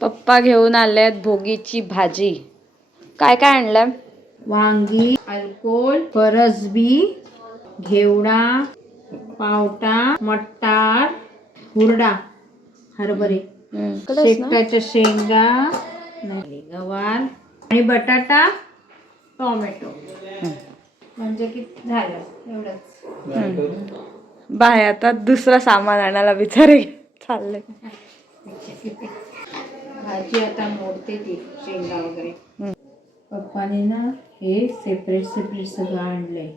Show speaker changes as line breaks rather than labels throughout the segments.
पप्पा घेऊन आले भोगीची भाजी. काय काय आणलंय?
वांगी अल्कोल फरसबी घेवडा पावटा मटार हुरडा हरभरे? शेकटाच्या शेंगा नाही गवार आणि बटाटा टोमॅटो. म्हणजे की झालं एवढंच.
बाय आता दुसरा सामान आणायला बिचारे चालले.
भाजी आता मोडते ती शेंगा वगैरे. पप्पाने ना हे सेपरेट सेपरेट सगळं आणलंय.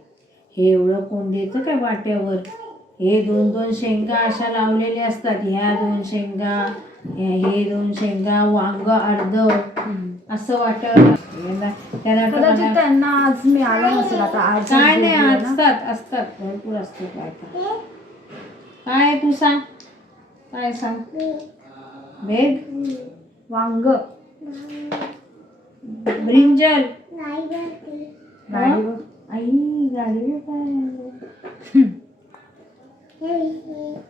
हे एवढं कोण देतं काय वाट्यावर? हे दोन दोन शेंगा अशा लावलेल्या असतात. ह्या दोन शेंगा हे दोन शेंगा वांग अर्ध. असं त्याला
कदाचित त्यांना आज मी आला नसेल आता. आज
काय नाही असतात असतात. भरपूर असतात बायका काय तू सांग? काय सांग? बेग?
वांग.
ब्रिंजल. आई गाडी काय?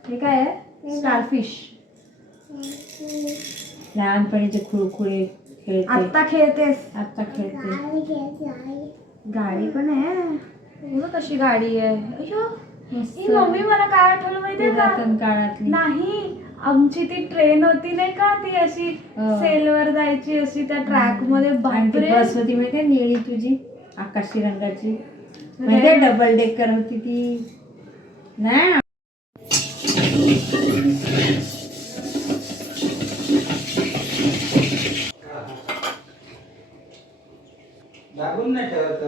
हे काय आहे? स्टारफिश.
लहानपणीचे खुळखुळे खेळते.
आता खेळतेस.
आता खेळते.
गाडी पण आहे. कशी गाडी आहे. ही मम्मी मला काय आठवलं माहितीये का?
पुरातन काळातली.
नाही. आमची ती ट्रेन होती नाही का ती अशी
हो.
सेलवर जायची अशी त्या ट्रॅकमध्ये
बस होती माहितीये निळी तुझी? आकाशी रंगाची. माहितीये डबल डेकर होती ती? नाही
लागून नाही ठेवत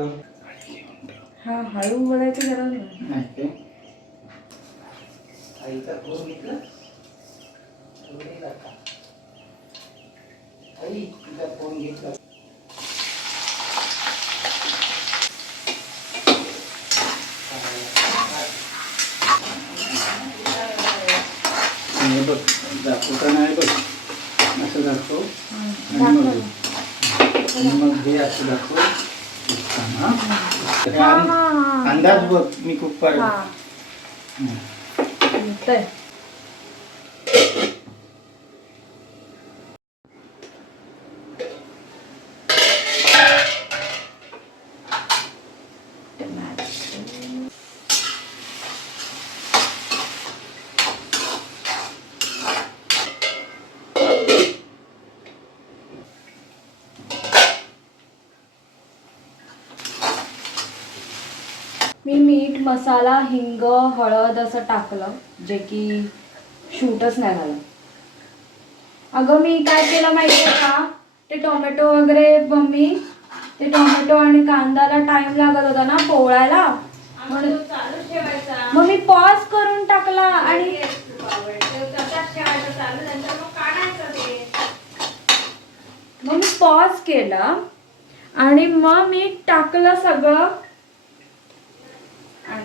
हा हळू बोलायची गरज नाही
नाही ते आईचा फोन घेतला एवढे लाका. आई तिचा फोन घेतला हे बघ दाखवताना आहे बघ. असं दाखव आणि मग आणि मग हे असं दाखव. हा? अंदाज बघ मी खूप पाड
हा निघतंय. मी मीठ मसाला हिंग हळद असं टाकलं जे की शूटच नाही झालं. अगं मी काय केलं माहिती आहे का? ते टोमॅटो वगैरे मम्मी ते टोमॅटो आणि कांद्याला टाइम लागत होता ना पोळायला. म्हणून मग मी पॉज करून टाकला आणि मग मी पॉज केला आणि मग मी टाकलं सगळं.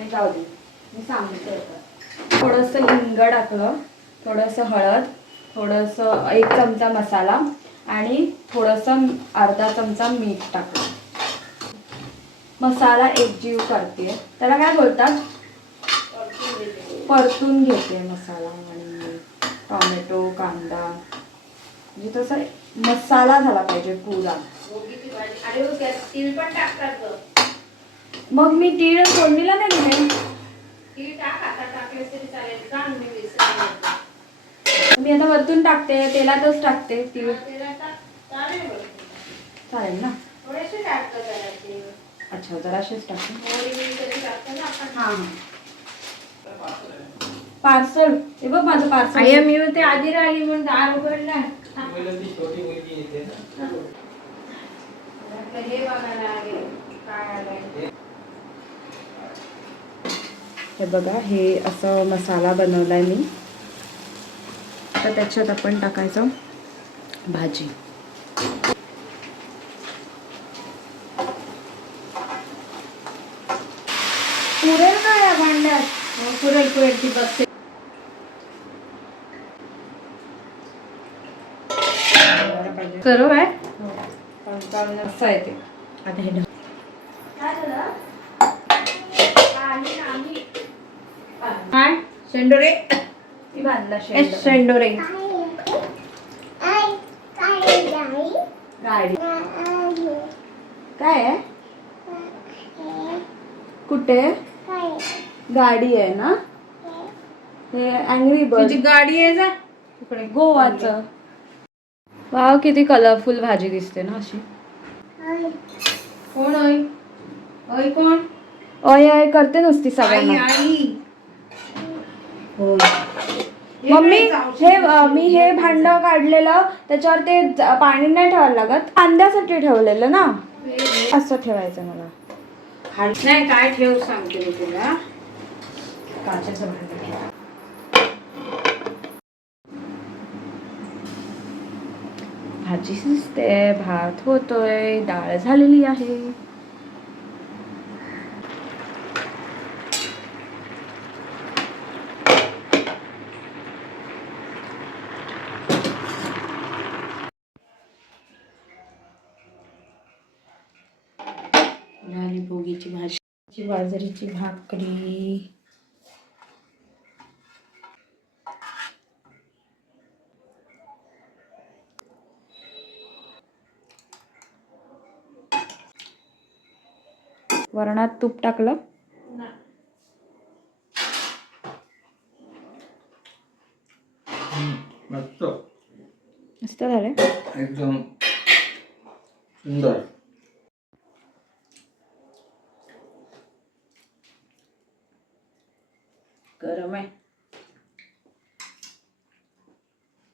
आणि जाऊ दे. मी सांगते थोडंसं हिंग टाकलं थोडंसं हळद थोडंसं एक चमचा मसाला आणि थोडंसं अर्धा चमचा मीठ टाकलं. मसाला एकजीव करते त्याला काय बोलतात? परतून घेते मसाला आणि टोमॅटो कांदा. म्हणजे तसं मसाला झाला पाहिजे पुरा. मग मी तीळ फोडणीला नाही दिले. मी आता वरतून टाकते तेलातच टाकते तीळ. चालेल ना? अच्छा जराशीच टाकते. हा पार्सल. हे बघ माझं पार्सल.
आई मी म्हणते आधी राहिली म्हणून दार उघडला.
मुलगी छोटी मुलगी येते ना.
हे बघायला आले काय आलंय.
हे बघा हे असं मसाला बनवलाय मी. आता त्याच्यात आपण टाकायचं भाजी.
पुरेल का या भांड्यात? पुरेल पुरेल ती बघते.
सर्व आहे असं आहे ते.
आता हे काय शेंडोरे.
बांधला
शेंडोरे.
गाडी काय आहे? कुठे? गाडी आहे ना? हे अँग्री बर्ड
गाडी आहे जा. तिकडे
गोवाचं वाव किती कलरफुल भाजी दिसते ना अशी.
कोण होय होय कोण?
अय अय करते नुसती
आई
सगळ्यांना
आई हो
मम्मी हे मी हे भांड काढलेलं त्याच्यावर ते पाणी नाही ठेवायला लागत कांद्यासाठी ठेवलेलं ना. असं ठेवायचं मला.
नाही काय ठेव सांगते मी तुला? काचेचं भांडं ठेव.
भाजी शिजते भात होतोय डाळ झालेली आहे.
भोगीची भाजी बाजरीची भाकरी.
वरणात तूप टाकलं?
मस्त
झालं?
एकदम सुंदर.
गरम आहे.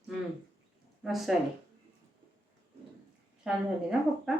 हम्म छान झाली ना पप्पा?